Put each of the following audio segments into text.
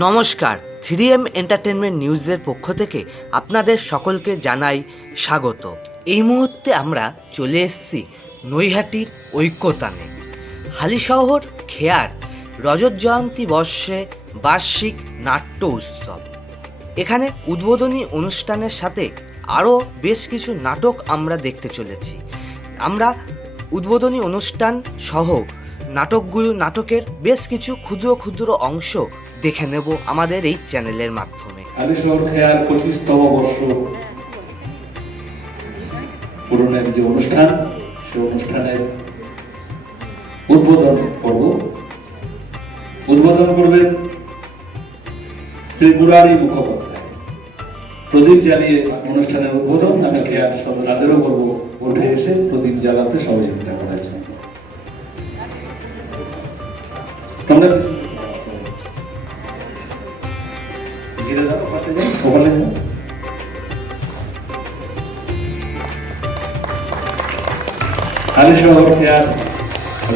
নমস্কার, 3M entertainment নিউজের পক্ষ থেকে আপনাদের সকলকে জানাই স্বাগত। এই মুহূর্তে আমরা চলে এসেছি নৈহাটির ঐক্যতানে। হালিশহর খেয়ার রজত জয়ন্তী বর্ষে বার্ষিক নাট্য উৎসব। এখানে উদ্বোধনী অনুষ্ঠানের সাথে আরও বেশ কিছু নাটক আমরা দেখতে চলেছি। আমরা উদ্বোধনী অনুষ্ঠান সহ নাটকের বেশ কিছু ক্ষুদ্র ক্ষুদ্র অংশ দেখে নেব আমাদের এই চ্যানেলের মাধ্যমে। হালিশহর খেয়ার 25তম বর্ষ পূরণের যে অনুষ্ঠান, সে অনুষ্ঠানের উদ্বোধন পর্ব উদ্বোধন করবেন শ্রী মুরারি মুখোপাধ্যায়। প্রদীপ জ্বালিয়ে অনুষ্ঠানের উদ্বোধন। আমি খেয়ার তাদেরও বলবো উঠে এসে প্রদীপ জ্বালাতে সহযোগিতা করার জন্য। তোমরা ঘিরে দাও, পাশে যাও, ওখানে যাও। হালিশহর খেয়ার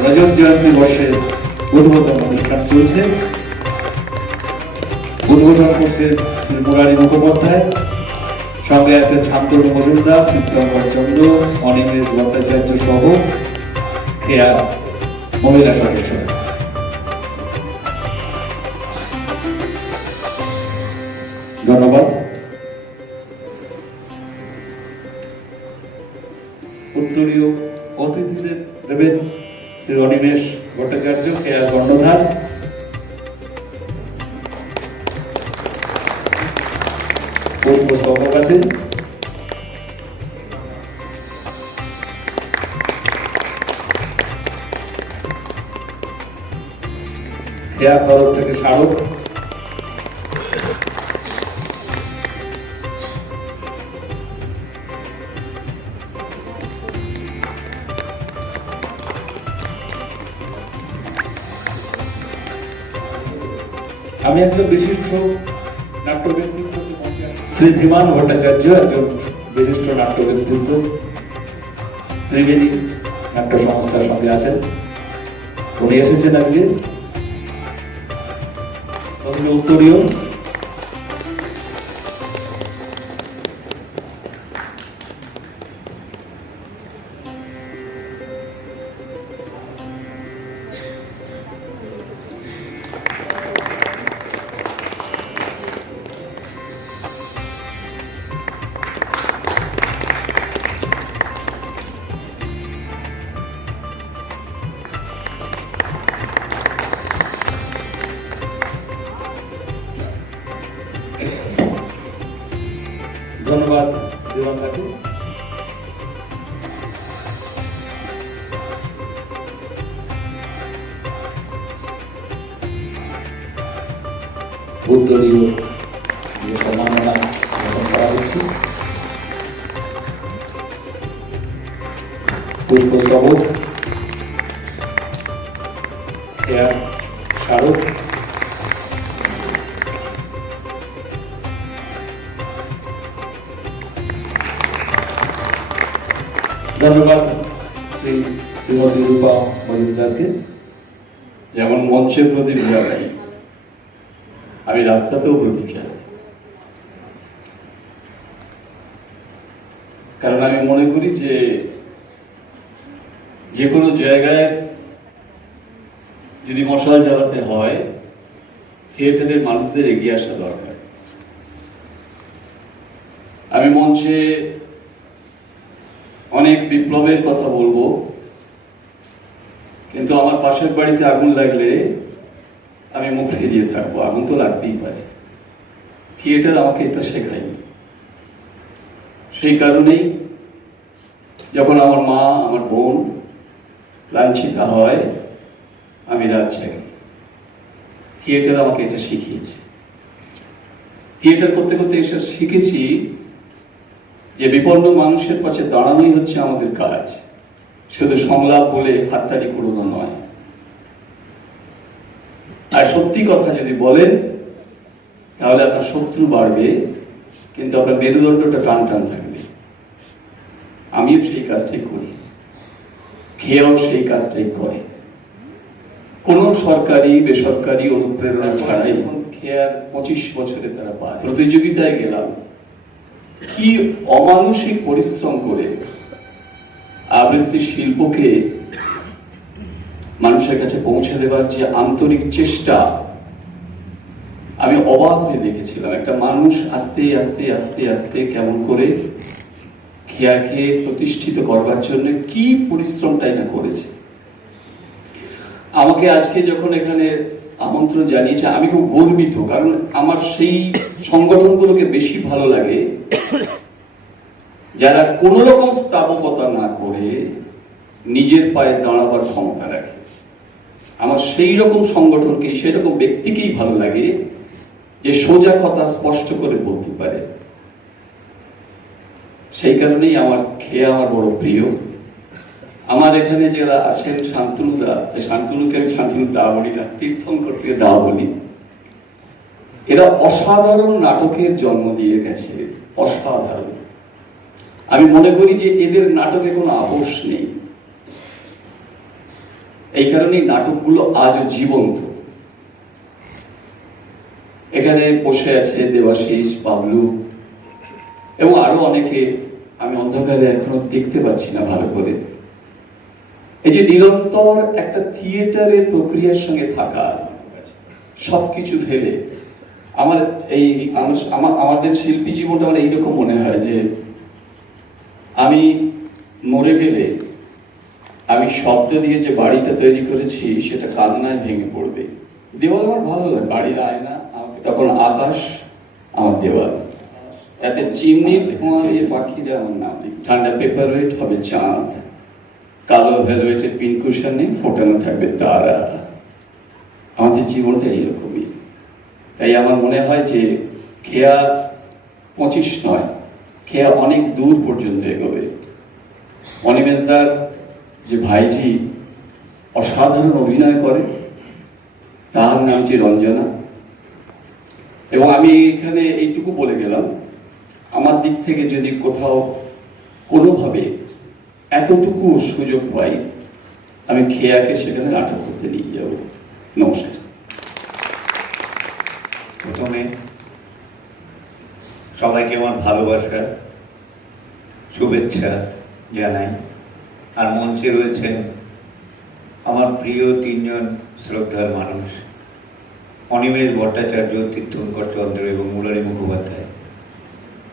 রজত জয়ন্তী বর্ষের উদ্বোধন অনুষ্ঠান চলছে। উদ্বোধন করছে শ্রী মুরারি মুখোপাধ্যায়, সঙ্গে আছেন শান্তনু মজুমদার, চিত্তম্বর চন্দ্র, অনিমেষ ভট্টাচার্য সহ খেয়ার মহিলা সদস্যরা। ধন্যবাদ। উত্তরীয় অতিথিদের দেবেন শ্রী অনিমেষ ভট্টাচার্য, খেয়ার কর্ণধার। পুষ্পস্তবক আছেন। খেয়ার তরফ থেকে স্মারক। আমি একজন বিশিষ্ট নাট্য ব্যক্তিত্ব শ্রী ধীমান ভট্টাচার্য, একজন বিশিষ্ট নাট্য ব্যক্তিত্ব, ত্রিবেণী নাট্য সংস্থার সঙ্গে আছেন। উনি এসেছেন আজকে। উত্তরীয় ধন্যবাদ দেবাঙ্গাকে। উত্তরীয় সম্মাননা গ্রহণ করা হচ্ছে। পুষ্পস্তবক, খেয়ার স্মারক। ধন্যবাদ শ্রীমতী রূপা মজুমদারকে। যেমন মঞ্চে প্রদীপ জ্বালাই, আমি রাস্তাতেও প্রদীপ জ্বালাই, কারণ আমি মনে করি যে কোনো জায়গায় যদি মশাল জ্বালাতে হয়, থিয়েটারের মানুষদের এগিয়ে আসা দরকার। আমি মঞ্চে অনেক বিপ্লবের কথা বলবো, কিন্তু আমার পাশের বাড়িতে আগুন লাগলে আমি মুখ ফিরিয়ে থাকবো। আগুন তো লাগতেই পারে। থিয়েটার আমাকে এটা শেখায়নি। সেই কারণেই যখন আমার মা, আমার বোন লাঞ্ছিতা হয়, আমি রাত জাগি। থিয়েটার আমাকে এটা শিখিয়েছে। থিয়েটার করতে করতে এসে শিখেছি যে বিপন্ন মানুষের পাশে দাঁড়ানোই হচ্ছে আমাদের কাজ, শুধু সংলাপ বলে হাততালি কুড়োনো নয়। আর সত্যি কথা যদি বলেন তাহলে আপনার শত্রু বাড়বে, কিন্তু আপনার মেরুদণ্ডটা টান টান থাকবে। আমিও সেই কাজটাই করি, খেয়াও সেই কাজটাই করে। কোনো সরকারি বেসরকারি অনুপ্রেরণা ছাড়াই খেয়ার 25 বছরে তারা পায়। প্রতিযোগিতায় গেলাম, কি অমানসিক পরিশ্রম করে আবৃত্তি শিল্পকে মানুষের কাছে পৌঁছে দেবার যে আন্তরিক চেষ্টা, আমি অবাক হয়ে দেখেছিলাম। একটা মানুষ আস্তে আস্তে আস্তে আস্তে কেমন করে খেয়াকে প্রতিষ্ঠিত করবার জন্য কি পরিশ্রমটাই না করেছে। আমাকে আজকে যখন এখানে আমন্ত্রণ জানিয়েছে, আমি খুব গর্বিত, কারণ আমার সেই সংগঠনগুলোকে বেশি ভালো লাগে যারা কোনো রকম স্থাপকতা না করে নিজের পায়ে দাঁড়াবার ক্ষমতা রাখে। আমার সেই রকম সংগঠনকে, সেই রকম ব্যক্তিকেই ভালো লাগে যে সোজা কথা স্পষ্ট করে বলতে পারে। সেই কারণেই আমার খেয়া আমার বড় প্রিয়। আমার এখানে যারা আছেন, শান্তনুদা, শান্তনুকে আমি শান্তনু দা বলি না, তীর্থঙ্করকে দা বলি, এরা অসাধারণ নাটকের জন্ম দিয়ে গেছে, অসাধারণ। আমি মনে করি যে এদের নাটকে কোনো আপোষ নেই। এই কারণেই নাটকগুলো আজও জীবন্ত। এখানে বসে আছে দেবাশিস, বাবলু এবং আরো অনেকে, আমি অন্ধকারে এখনো দেখতে পাচ্ছি না ভালো করে। এই যে নিরন্তর একটা থিয়েটারের প্রক্রিয়ার সঙ্গে থাকা, সবকিছু ফেলে আমার এই আমাদের শিল্পী জীবনটা আমার এইরকম মনে হয় যে আমি মরে গেলে আমি শব্দ দিয়ে যে বাড়িটা তৈরি করেছি সেটা কান্নায় ভেঙে পড়বে। দেওয়াল আমার ভালো লাগে, বাড়ির আয়না আমাকে তখন আকাশ আমার দেওয়াল, এতে চিমনির ধোঁয়া দিয়ে পাখিরা আমার নাম লিখি। ঠান্ডা পেপার ওয়েট হবে চাঁদ, কালো ভেলভেটের পিনকুশনে ফোটানো থাকবে তারা। আমাদের জীবনটা এইরকমই। তাই আমার মনে হয় যে খেয়া 25 নয়, খেয়া অনেক দূর পর্যন্ত এগোবে। অনিমেষদার যে ভাইজি অসাধারণ অভিনয় করে, তার নামটি রঞ্জনা। এবং আমি এখানে এইটুকু বলে গেলাম, আমার দিক থেকে যদি কোথাও কোনোভাবে এতটুকু সুযোগ পাই, আমি খেয়াকে সেখানে নাটক করতে নিয়ে যাব। নমস্কার। প্রথমে সবাইকে আমার ভালোবাসা, শুভেচ্ছা জানাই। আর মঞ্চে রয়েছেন আমার প্রিয় তিনজন শ্রদ্ধার মানুষ, অনিমেষ ভট্টাচার্য, তীর্থঙ্কর চন্দ্র এবং মুরারি মুখোপাধ্যায়।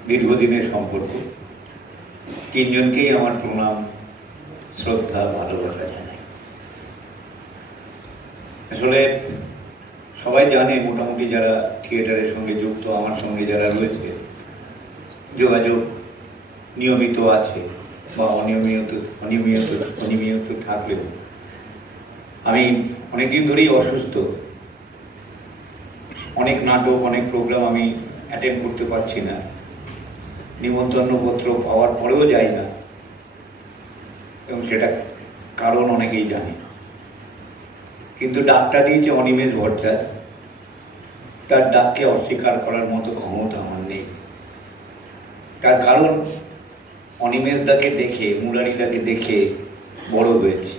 দীর্ঘদিনের সম্পর্ক, তিনজনকেই আমার প্রণাম, শ্রদ্ধা, ভালোবাসা জানাই। আসলে সবাই জানে, মোটামুটি যারা থিয়েটারের সঙ্গে যুক্ত, আমার সঙ্গে যারা রয়েছে, যোগাযোগ নিয়মিত আছে বা অনিয়মিত থাকলেও আমি অনেকদিন ধরেই অসুস্থ। অনেক নাটক, অনেক প্রোগ্রাম আমি অ্যাটেন্ড করতে পারছি না, নিমন্ত্রণপত্র পাওয়ার পরেও যাই না, এবং সেটা কারণ অনেকেই জানে। কিন্তু ডাকটা দিয়েছে অনিমেষ ভট্টাচার্য, তার ডাককে অস্বীকার করার মতো ক্ষমতা আমার নেই। তার কারণ অনিমেষ দাকে দেখে, মুরারি দাকে দেখে বড় হয়েছে।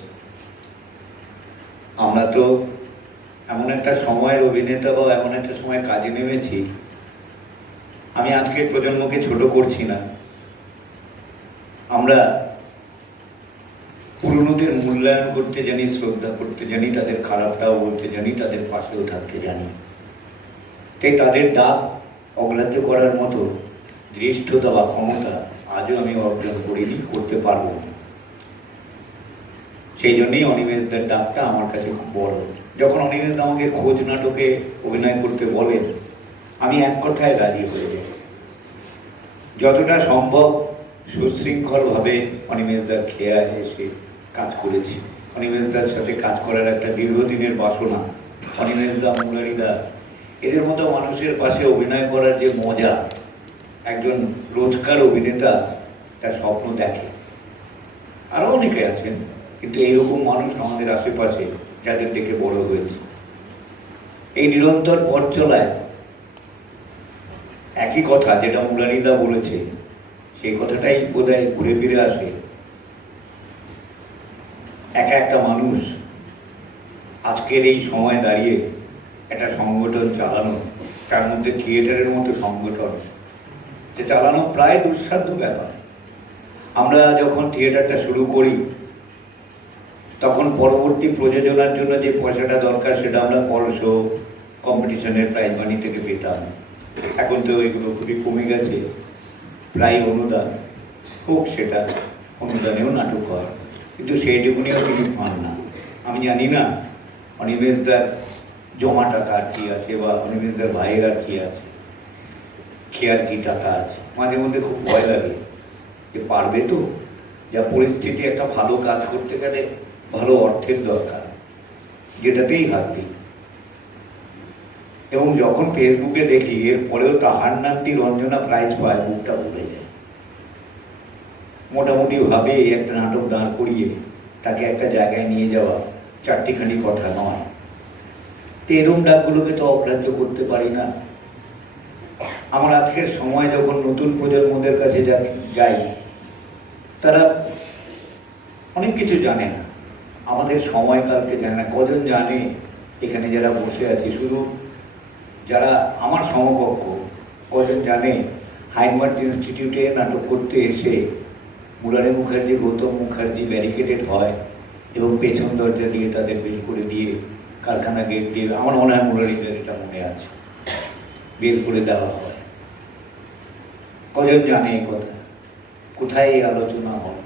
আমরা তো এমন একটা সময়ের অভিনেতা বা এমন একটা সময় কাজে নেমেছি, আমি আজকের প্রজন্মকে ছোট করছি না, আমরা পুরনোদের মূল্যায়ন করতে জানি, শ্রদ্ধা করতে জানি, তাদের খারাপটাও বলতে জানি, তাদের পাশেও থাকতে জানি। তাই তাদের ডাক অগ্রাহ্য করার মতো ধৃষ্টতা বা ক্ষমতা আজও আমি অর্জন করিনি, করতে পারবো না। সেই জন্যই অনিমেষদের ডাকটা আমার কাছে খুব বড়। যখন অনিমেষ আমাকে খোঁজ নাটকে অভিনয় করতে বলেন, আমি এক কথায় রাজি হয়ে যাই। যতটা সম্ভব সুশৃঙ্খলভাবে অনিমেষদার খেয়া এসে কাজ করেছি। অনিমেষদার সাথে কাজ করার একটা দীর্ঘদিনের বাসনা। অনিমেষদা, মুরারিদা, এদের মতো মানুষের পাশে অভিনয় করার যে মজা, একজন রোজকার অভিনেতা তার স্বপ্ন দেখে। আরও অনেকে আছেন, কিন্তু এইরকম মানুষ আমাদের আশেপাশে, যাদের দেখে বড় হয়েছে। এই নিরন্তর পথ চলায় একই কথা, যেটা মুরারিদা বলেছে, সেই কথাটাই বোধহয় ঘুরে ফিরে আসে। একটা মানুষ আজকের এই সময় দাঁড়িয়ে একটা সংগঠন চালানো, তার মধ্যে থিয়েটারের মতো সংগঠন, যে চালানো প্রায় দুঃসাধ্য ব্যাপার। আমরা যখন থিয়েটারটা শুরু করি তখন পরবর্তী প্রযোজনার জন্য যে পয়সাটা দরকার সেটা আমরা কল শো, কম্পিটিশনের প্রাইজ মানি থেকে পেতাম। এখন তো এগুলো খুবই কমে গেছে, প্রায় অনুদান হোক, সেটা অনুদানেও নাটক হয়, কিন্তু সেইটুকুনিও তিনি পান না। আমি জানি না অনিমেষদার জমা টাকা কি আছে, বা অনিমেষদার ভাইয়েরা কি আছে, খেয়ার কি টাকা আছে। মাঝে মধ্যে খুব ভয় লাগে যে পারবে তো, যা পরিস্থিতি, একটা ভালো কাজ করতে গেলে ভালো অর্থের দরকার, যেটাতেই হাত দিই। এবং যখন ফেসবুকে দেখি এর পরেও তাহার নামটি রঞ্জনা প্রাইজ পায়, বুকটা ভুলে যায়। মোটামুটি ভাবে একটা নাটক দাঁড় করিয়ে তাকে একটা জায়গায় নিয়ে যাওয়া চারটিখানি কথা নয়। তো এরকম ডাকগুলোকে তো অগ্রাহ্য করতে পারি না। আমার আজকের সময় যখন নতুন প্রজন্মদের কাছে যাই, তারা অনেক কিছু জানে না, আমাদের সময়কালকে জানে না। কজন জানে এখানে যারা বসে আছে, শুধু যারা আমার সমকক্ষ, কজন জানে হাইমার্জ ইনস্টিটিউটে নাটক করতে এসে মুরারি মুখার্জি, গৌতম মুখার্জি ব্যারিকেডেড হয় এবং পেছন দরজা দিয়ে তাদের বের করে দিয়ে কারখানা গেট দিয়ে, আমার মনে হয় মুরারিদের এটা মনে আছে, বের করে দেওয়া হয়। কজন জানে এই কথা? কোথায় এই আলোচনা হয়?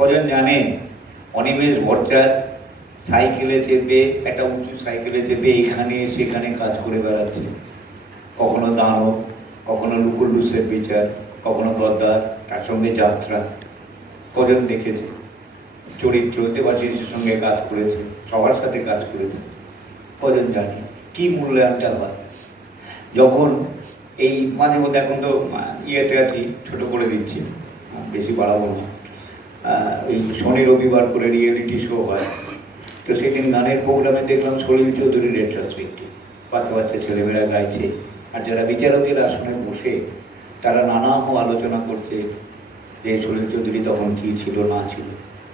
কজন জানে অনিমেষ ভট্টাচার্য সাইকেলে চেপে, একটা উঁচু সাইকেলে চেপে এখানে সেখানে কাজ করে বেড়াচ্ছে, কখনো দানব, কখনো লুকুল্লুসের বিচার, কখনো গদ্দার, তার সঙ্গে যাত্রা। কজন দেখেছে? চরিত্র দেবাশিসের সঙ্গে কাজ করেছে, সবার সাথে কাজ করেছে। কজন জানে কি মূল্যায়নটা হয়? যখন এই মাঝে মধ্যে, এখন তো ইয়েতে আছি, ছোট করে দিচ্ছি, বেশি বাড়াবো না, ওই শনি রবিবার করে রিয়েলিটি শো হয়। তো সেদিন গানের প্রোগ্রামে দেখলাম সলিল চৌধুরীর রেট্রোস্পেক্টিভ, বাচ্চা বাচ্চা ছেলেমেয়েরা গাইছে, আর যারা বিচারকের আসনে বসে তারা নানা আলোচনা করছে যে সলিল চৌধুরী তখন কী ছিল না ছিল।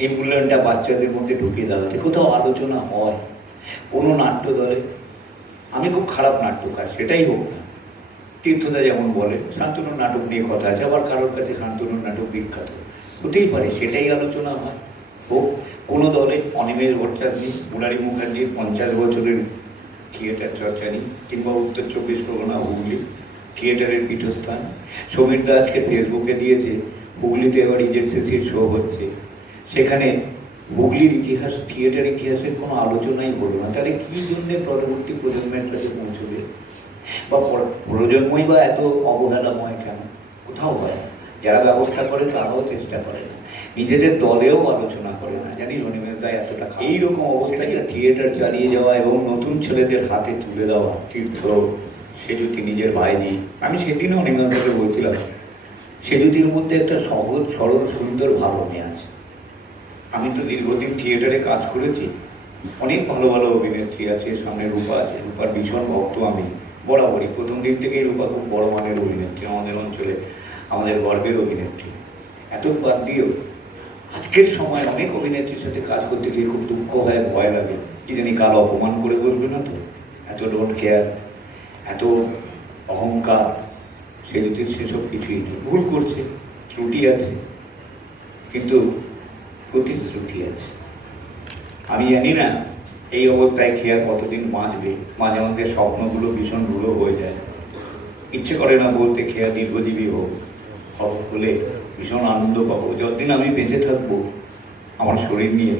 এই মূল্যায়নটা বাচ্চাদের মধ্যে ঢুকিয়ে দেওয়া হচ্ছে। কোথাও আলোচনা হয় কোনো নাট্য দলে? আমি খুব খারাপ নাট্যকার, সেটাই হোক না, তীর্থদা যেমন বলে শান্তনুর নাটক নিয়ে কথা আছে, আবার কারোর কাছে শান্তনুর নাটক বিখ্যাত, হতেই পারে, সেটাই আলোচনা হয়। হোক কোনো দলে অনিমেষ ভট্টাচার্য, মুরারি মুখার্জির 50 বছরের থিয়েটার চর্চা নেই, কিংবা উত্তর 24 পরগনা হুগলি থিয়েটারের পীঠস্থান। সমীর দা আজকে ফেসবুকে দিয়েছে হুগলিতে এবার ইজেন্সির শো হচ্ছে, সেখানে হুগলির ইতিহাস, থিয়েটার ইতিহাসের কোনো আলোচনাই হলো না। তাহলে কী জন্যে পরবর্তী প্রজন্মের কাছে পৌঁছবে? বা প্রজন্মই বা এত অবহেলাময় কেন? কোথাও হয় না। যারা ব্যবস্থা করে তারাও চেষ্টা করে না, নিজেদের দলেও আলোচনা করে না। জানি অনিমেষ দা এতটা এইরকম অবস্থায় থিয়েটার চালিয়ে যাওয়া এবং নতুন ছেলেদের হাতে তুলে দেওয়া। তীর্থ, সেজুতি নিজের ভাইজি, আমি সেদিনও অনিমেষ দাকে বলছিলাম, সেজুতির মধ্যে একটা সহজ সরল সুন্দর ভাবনা আছে। আমি তো দীর্ঘদিন থিয়েটারে কাজ করেছি, অনেক ভালো ভালো অভিনেত্রী আছে, সামনে রূপা আছে, রূপার ভীষণ ভক্ত আমি বরাবরই, প্রথম দিক থেকেই রূপা খুব বড় মানের অভিনেত্রী, আমাদের অঞ্চলে আমাদের গর্বের অভিনেত্রী। এত বাদ দিয়েও আজকের সময় অনেক অভিনেত্রীর সাথে কাজ করতে গিয়ে খুব দুঃখ হয়, ভয় লাগে, কি জানি কাল অপমান করে বলবে না তো, এত ডোন্ট কেয়ার, এত অহংকার। সেজুতির সেসব কিছুই নেই, ভুল করছে, ত্রুটি আছে, কিন্তু প্রতিশ্রুতি আছে। আমি জানি না এই অবস্থায় খেয়া কতদিন বাঁচবে। মাঝে মাঝে স্বপ্নগুলো ভীষণ রূঢ় হয়ে যায়, ইচ্ছে করে না বলতে খেয়া দীর্ঘজীবী হোক, হলে ভীষণ আনন্দ পাবো। যতদিন আমি বেঁচে থাকবো আমার শরীর নিয়ে,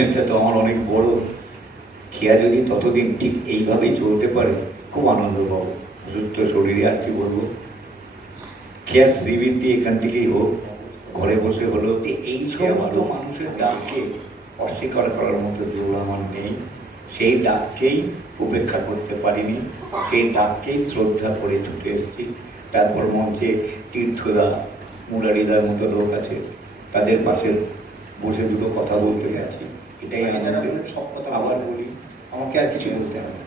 এটা তো আমার অনেক বড়। খেয়া যদি ততদিন ঠিক এইভাবেই চলতে পারে খুব আনন্দ পাবো, সুস্থ শরীরে। আর কি বলবো, খেয়ার শ্রীবৃদ্ধি এখান থেকেই হোক, ঘরে বসে হলো। এই সমস্ত মানুষের ডাককে অস্বীকার করার মতো জোর আমার নেই। সেই ডাককেই উপেক্ষা করতে পারিনি, সেই ডাককেই শ্রদ্ধা করে ছুটে এসেছি। তারপর মঞ্চে তীর্থদা, মুরারিদার মতো লোক আছে, তাদের পাশে বসে দুটো কথা বলতে গেছি, এটাই আমাদের সব কথা আবার বলি। আমাকে আর কিছু বলতে হবে,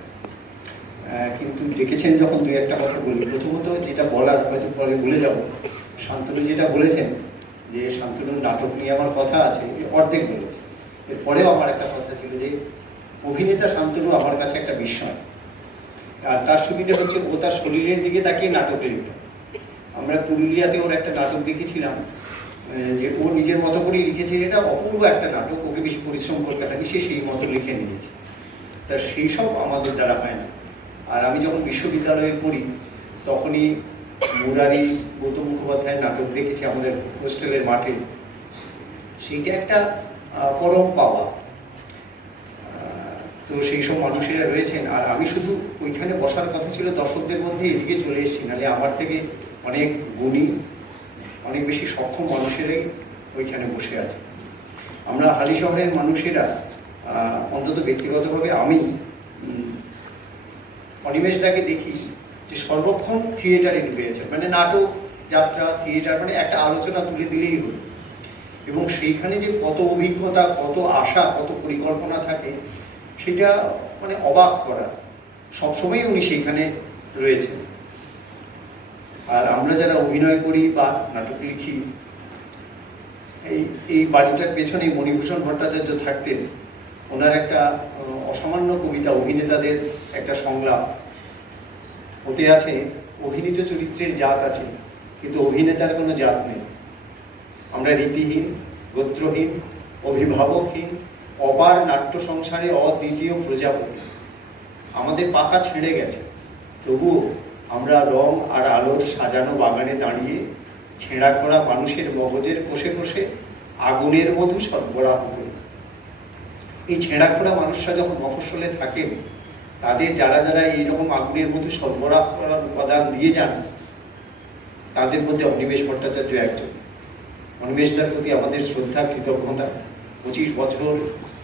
কিন্তু ডেকেছেন যখন দুই একটা কথা বলি। প্রথমত যেটা বলার, হয়তো পরে ভুলে যাব, শান্তনু যেটা বলেছেন যে শান্তনুর নাটক নিয়ে আমার কথা আছে, অর্ধেক বলেছে। এরপরেও আমার একটা কথা ছিল যে অভিনেতা শান্তনু আমার কাছে একটা বিস্ময়। আর তার সুবিধা হচ্ছে ও তার শরীরের দিকে তাকিয়ে নাটক লিখে। আমরা পুরুলিয়াতে ওর একটা নাটক দেখেছিলাম, যে ও নিজের মতো করেই লিখেছে, এটা অপূর্ব একটা নাটক, ওকে বেশি পরিশ্রম করতে হয়নি, সে সেই মতো লিখে নিয়েছে। তা সেই সব আমাদের দ্বারা হয় না। আর আমি যখন বিশ্ববিদ্যালয়ে পড়ি তখনই মুরারি গৌতম মুখোপাধ্যায়ের নাটক দেখেছি আমাদের হোস্টেলের মাঠে। সেইটা একটা পরম পাওয়া। তো সেই সব মানুষেরা রয়েছেন। আর আমি শুধু ওইখানে বসার কথা ছিল দর্শকদের মধ্যে, এদিকে চলে এসেছি, নাহলে আমার থেকে অনেক গুণী, অনেক বেশি সক্ষম মানুষেরাই ওইখানে বসে আছে। আমরা হালি শহরের মানুষেরা অন্তত ব্যক্তিগতভাবে আমি অনিমেষ দাকে দেখি যে সর্বক্ষণ থিয়েটারে ডুবে আছে, মানে নাটক, যাত্রা, থিয়েটার, মানে একটা আলোচনা তুলে দিলেই হলো। এবং সেইখানে যে কত অভিজ্ঞতা, কত আশা, কত পরিকল্পনা থাকে, সেটা মানে অবাক করা। সবসময় উনি সেইখানে রয়েছেন। আর আমরা যারা অভিনয় করি বা নাটক লিখি, এই বাড়িটার পেছনে মণিভূষণ ভট্টাচার্য থাকতেন। ওনার একটা অসামান্য কবিতা, অভিনেতাদের একটা সংলাপ, ওতে আছে অভিনীত চরিত্রের জাত আছে কিন্তু অভিনেতার কোনো জাত নেই। আমরা রীতিহীন, গোত্রহীন, অভিভাবকহীন, অপার নাট্য সংসারে অদ্বিতীয় প্রজাপতি। আমাদের পাখা ছেড়ে গেছে, তবুও আমরা রং আর আলোর সাজানো বাগানে দাঁড়িয়ে ছেঁড়া খোড়া মানুষের মগজের কোষে কোষে আগুনের মধু সরবরাহ করি। এই ছেঁড়া খোড়া মানুষরা যখন মফস্বলে থাকেন, তাদের যারা যারা এইরকম আগুনের মধু সরবরাহ করার উপাদান দিয়ে যান, তাদের মধ্যে অনিমেষ ভট্টাচার্য একজন। অনিমেষদার প্রতি আমাদের শ্রদ্ধা, কৃতজ্ঞতা। 25 বছর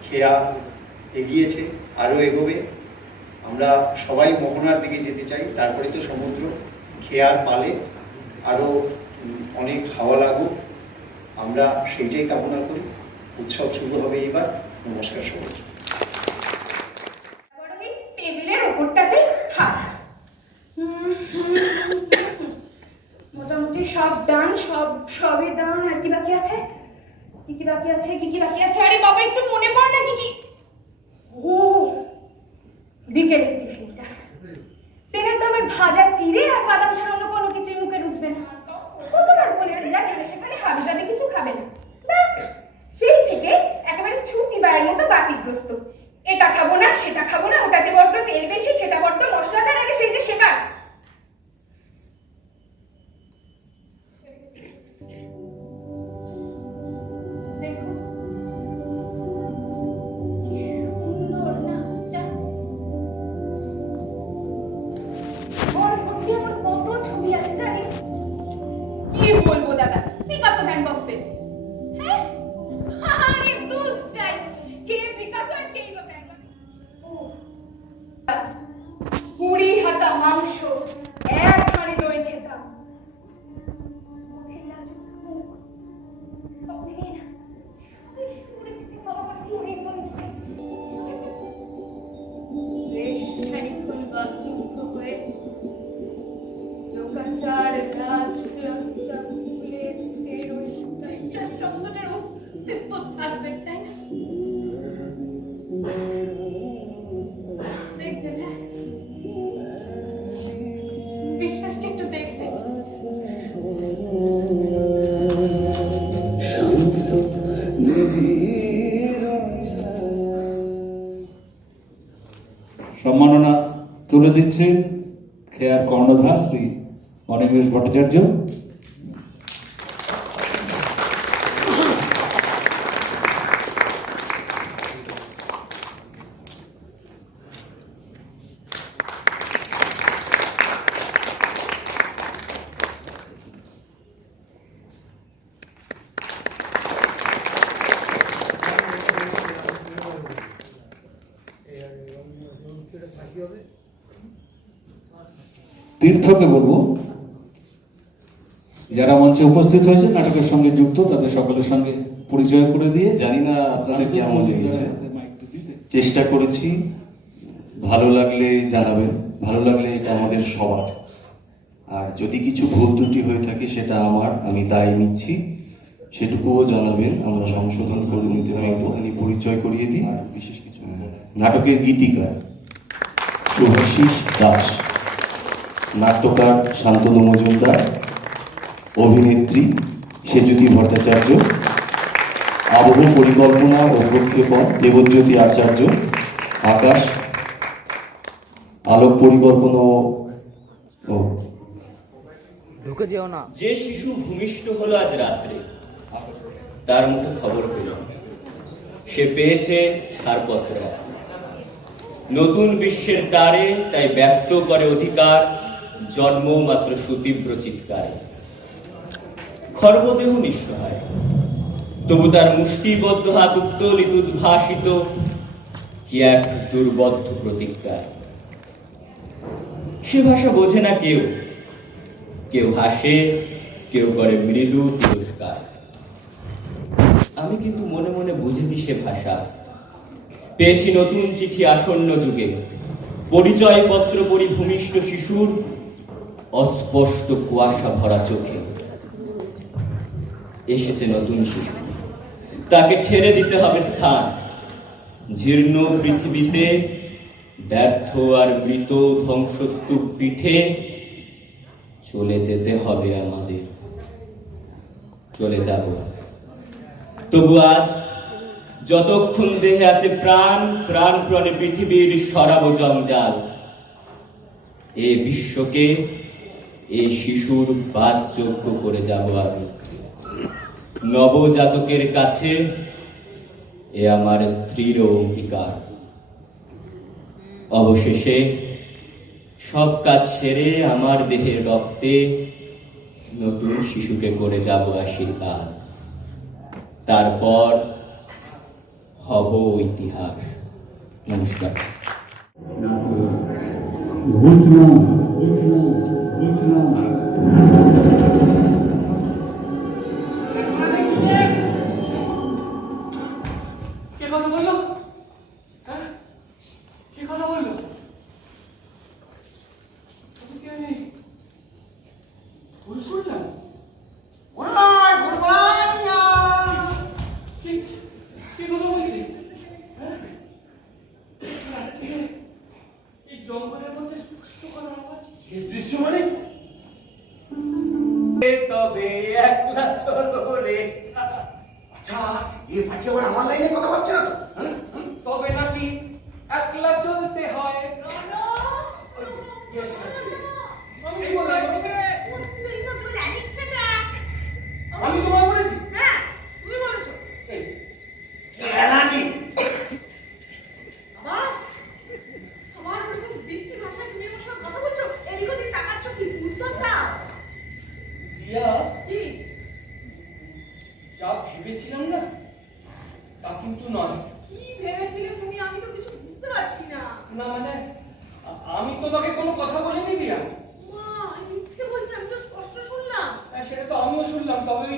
খেয়া এগিয়েছে, আরও এগোবে। আমরা সবাই মোহনার দিকে যেতে চাই, তারপরে তো সমুদ্র। খেয়ার পালে আরও অনেক হাওয়া লাগুক, আমরা সেইটাই কামনা করি। উৎসব শুরু হবে এবার। নমস্কার সবাই। টেবিলের ওপরটাতে হাত, মোটামুটি সব ডান, সবই ডান। আর কি বাকি আছে? কি বাকি আছে? কি বাকি আছে? আরে বাবা, একটু মনে পড়ে না কি? ও, বিকেলের টিফিনটা। তেলের দামের ভাজা চিড়ে আর বাদাম ছাড়া অন্য কোনো কিছুই মুখে রুচবে না। কতবার বলেছিলাম সেখানে হাবিজাবি কিছু খাবে না। ব্যাস, সেই থেকে একেবারে ছুচি বায়ের মতো বাতিগ্রস্ত। এটা খাবো না, সেটা খাবো না, ওটাতে বড্ড তেল বেশি, সেটা বড্ড মশলাদার। আগে সেই যে সেবার বলবো দাদা, পিকাসো ভ্যান গল্পে। হ্যাঁ, আরে দুধ চাই, কে পিকাসো আর কে ভ্যান গল্প। ও, 20 হাতা মাংস, 1 হাঁড়ি দই খেতাম। লোকাচার গাছ লজ্জা ফুলের শব্দটার অস্তিত্ব থাকবে, তাই না? দেখবেন, হ্যাঁ, বিশ্বাসটা একটু দেখবেন। সম্মাননা তুলে দিচ্ছেন খেয়ার কর্ণধার শ্রী অনিমেষ ভট্টাচার্য। তীর্থকে বলবো, যারা মঞ্চে উপস্থিত হয়েছে, নাটকের সঙ্গে যুক্ত, তাদের সকলের সঙ্গে পরিচয় করে দিয়ে। জানি না আপনাদের কেমন লেগেছে, চেষ্টা করেছি। ভালো লাগলে জানাবেন, ভালো লাগলে এটা আমাদের সবার। আর যদি কিছু ভুল ত্রুটি হয়ে থাকে সেটা আমি দায় নিচ্ছি। সেটুকুও জানাবেন। আমরা সংশোধন করে নিতে হয়, একটুখানি পরিচয় করিয়ে দিই। আর বিশেষ কিছু নাটকের গীতিকার শুভাশিস দাস, নাট্যকার শান্তনু মজুমদার, অভিনেত্রী সেজুতি ভট্টাচার্য, আবহ পরিকল্পনা ও প্রক্ষেপণ দেবজ্যোতি আচার্য, আকাশ, আলোক পরিকল্পনা ও যে শিশু ভূমিষ্ঠ হলো আজ রাত্রে, তার মুখে খবর পেল সে পেয়েছে ছাড়পত্র। নতুন বিশ্বের দ্বারে তাই ব্যক্ত করে অধিকার, জন্ম মাত্র সুতীব্র চিৎকারে। খর্বদেহ নিঃসহায়, তবু তার মুষ্টিবদ্ধ হাত উত্তোলিত উদ্ভাসিত কি এক দুর্বদ্ধ প্রতিজ্ঞা। সে ভাষা বোঝে না কেউ, কেউ হাসে, কেউ করে মৃদু তিরস্কার। আমি কিন্তু মনে মনে বুঝেছি সে ভাষা। পেয়েছি নতুন চিঠি আসন্ন যুগে, পরিচয় পত্র পড়ি ভূমিষ্ঠ শিশুর অস্পষ্ট কুয়াশা ভরা চোখে। এসেছে নতুন শিশু, তাকে ছেড়ে দিতে হবে স্থান। জীর্ণ পৃথিবীতে ব্যর্থ আর মৃত ধ্বংসস্তূপ পিঠে চলে যেতে হবে আমাদের। চলে যাব, তবু আজ যতক্ষণ দেহে আছে প্রাণ, প্রাণে পৃথিবীর সরাব জঞ্জাল। এ বিশ্বকে এ শিশুর বাসযোগ্য করে যাব আমি। নবজাতকের কাছে এ আমার দৃঢ় অঙ্গীকার। অবশেষে সব কাজ সেরে আমার দেহের রক্তে নতুন শিশুকে করে যাব আশীর্বাদ। তারপর হব ইতিহাস। নমস্কার। কে কথা বললো? হ্যাঁ, কে কথা বললো? আমি ভুল শুনলাম। কি কথা বলছি? হ্যাঁ, এই জঙ্গলের মধ্যে স্পষ্ট করা আওয়াজ। এই দৃশ্য মানে তবে একলা চলো রে। আচ্ছা, এই পার্টি আবার আমার লাইনে কথা বলছে না তো? তবে নাকি একলা চলতে হয়। আমি তোমায় বলেছি? হ্যাঁ, তুমি বলেছো। খেলানি আবার তোমার ওরকম বৃষ্টি ভাষায় তুমি আমার সঙ্গে কথা বলছো, এদিক ওদিক তাকাচ্ছ কি? উত্তর দাও। রিয়া, কি? যা ভেবেছিলাম না তা কিন্তু নয়। কি ভেবেছিলে তুমি? আমি তো কিছু বুঝতে পারছি না। না মানে আমি তোমাকে কোনো কথা বলিনি রিয়া। মা, মিথ্যে বলছে, আমি তো স্পষ্ট শুনলাম। সেটা তো আমিও শুনলাম, তবে ওই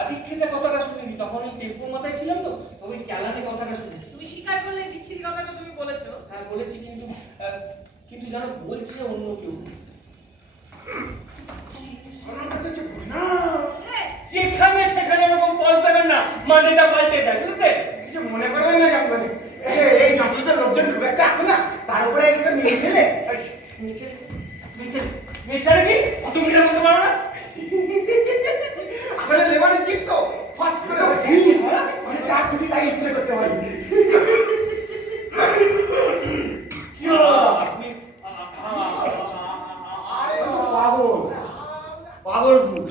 আদিক্ষেতে কথাটা শুনিনি। তখন ওই টেম্পুর মাথায় ছিলাম তো, তবে ওই ক্যালানে কথাটা শুনেছি। তুমি স্বীকার করলে বিচ্ছিরি কথাটা তুমি বলেছো। হ্যাঁ বলেছি, কিন্তু কিন্তু যেন বলছে অন্য কেউ। যেখানে সেখানে এরকম পজ দেবেন না, মানেটা পাল্টে যায়, বুঝতে? কিছু মনে করবেন না জঙ্গলে। এই জঙ্গলে লোকজন খুব একটা আসে না, তার উপরে একটা নিয়ে ছেলে। নিচে নিচে নিচে কি তুমি এটা বলতে পারো না? আসলে লেবারের ঠিক তো, ফার্স্ট করে মানে যা খুশি তাই ইচ্ছে করতে পারি। আপনি আরে ও তো পাগল, পাগল ভূত।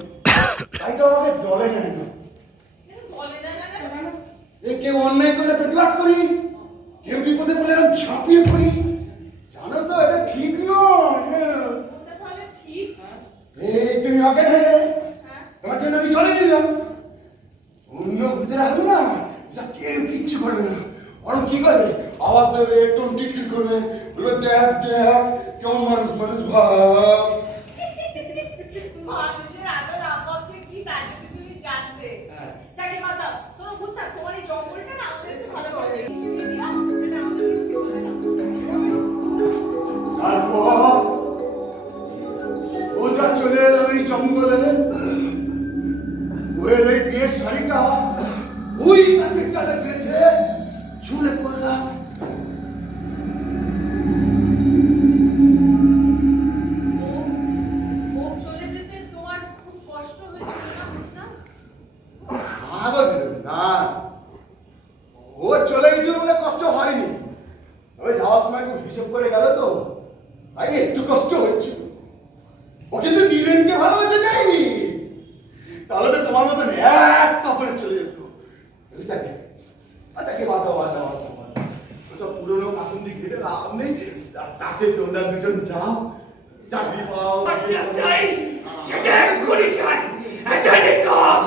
তাই তো আমাকে দলে নেয় না। বলে না না কেন? এ কেউ অন্যায় করলে প্রতিবাদ করি, কেউ বিপদে পড়লে এরকম ঝাঁপিয়ে পড়ি। জানো তো এটা ঠিক নয়। ওটা তাহলে ঠিক। এই তুমি অজ্ঞান হয়ে গেলে, তোমার জন্য আমি চলে নিলাম। অন্য ভূতেরা হলো না, এসব কেউ কিচ্ছু করবে না। বরং কি করবে, আওয়াজ দেবে, টোন টিটকিট করবে, বলবে দেখ দেখ কেমন মানুষ মানুষ ভাব। মানুষের আদর আপত্তি কি তা যদি তুমি জানতে। যাকে কথা, তোমার ভূত না, তোমার এই জঙ্গলটা না আমাদের একটু ভালো করে দেখিয়ে দিও, এটা আমাদের একটু বলে দাও। তারপর ও যা চলে এলাম এই জঙ্গলে, ওর এই বিয়ের শাড়িটা ওই ট্রাফিক কাটা বেঁধে ঝুলে পড়লাম। ও চলে যেতে তোমার খুব কষ্ট হয়েছিল না মুন্না? না, ও চলে গেছিল বলে কষ্ট হয়নি, তবে যাওয়ার সময় খুব হিসেব করে গেল তো, তাই একটু কষ্ট হচ্ছিল। ও কিন্তু নীলেনকে ভালোবাসে যায়নি, তাহলে তো তোমার মতন এক কাপড়ে চলে যেত। তাকে বাধা বাধা বাধা বাধা ওসব পুরোনো কাসুন্দি ঘেটে লাভ নেই। কাছে তোমরা দুজন যাও, চাকরি পাও, সেটা এক্ষুনি চাই, এটাই কাজ।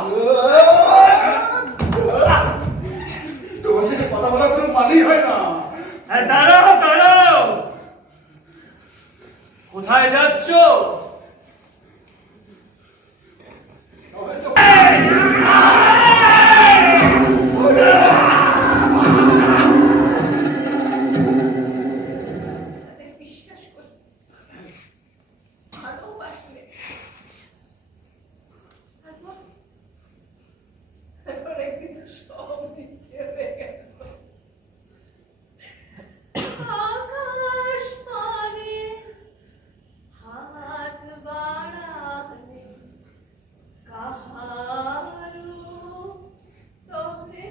তোমার সাথে কথা বলার কোনো মানেই হয় না। দাঁড়াও দাঁড়াও, কোথায় যাচ্ছ? বিশ্বাস করি, ভালোবাসলে তারপর একদিন সব মিথ্যে হয়ে গেল। আকাশ পানে হাত বাড়ালে কাহারো তবে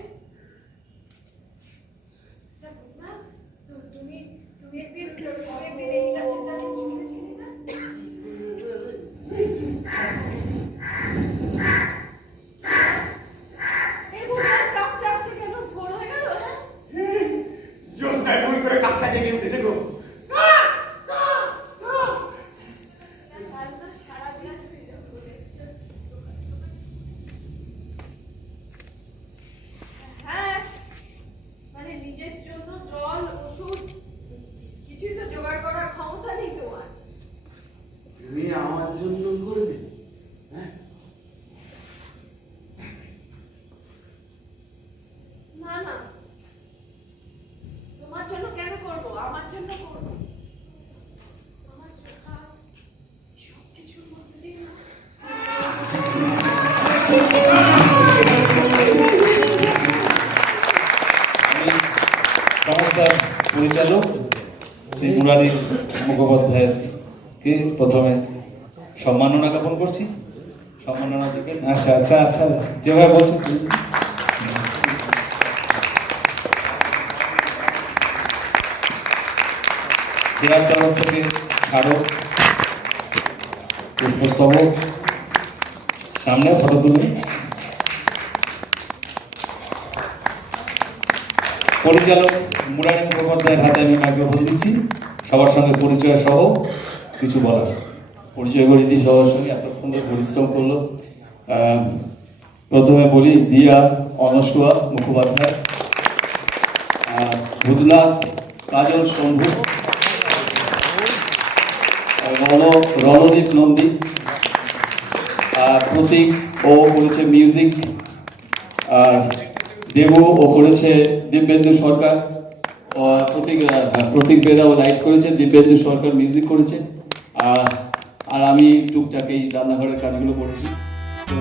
আচ্ছা বুঝলা, তুমি একদিন এই গাছের ডালে ঝুলেছিলে না? এই বুড়ার কাকটা আছে কেন? ভোর হয়ে গেল? হ্যাঁ, জ্যোৎস্না এমন করে কাকটা জেগে উঠেছে গো। সারা দিন হ্যাঁ, মানে নিজের জন্য জল ওষুধ কিছুই তো জোগাড় করার ক্ষমতা নেই তোমার। তুমি আমার জন্য করবে? না না, তোমার জন্য কেন করবো, আমার জন্য করবো। আমার জন্য সব কিছুর মধ্যে দিয়ে নমস্কার, পরিচালক শ্রী মুরারি মুখোপাধ্যায়কে প্রথমে সম্মাননা জ্ঞাপন করছি। সম্মাননা দিকে আচ্ছা আচ্ছা আচ্ছা, যেভাবে বলছি দেওয়ার তরফ থেকে স্মারক, পুষ্পস্তবক, সামনে ফটো তুলুন। পরিচালক মুরারি মুখোপাধ্যায়ের হাতে আমি মাইক্রোফোন দিচ্ছি, সবার সঙ্গে পরিচয় সহ কিছু বলার। পরিচয় করে দিই সবার সঙ্গে, এত সুন্দর পরিশ্রম করলো। প্রথমে বলি দিয়া অনসুয়া মুখোপাধ্যায়, ভূতনাথ কাজল শম্ভু, রণদীপ নন্দী, প্রতীক ও করেছে মিউজিক, আর দেবু ও করেছে দিব্যেন্দু সরকার, প্রতীক বেদাও লাইট করেছে, দিব্যেন্দু সরকার মিউজিক করেছে, আর আমি টুকটাক এই রান্নাঘরের কাজগুলো করেছি। তো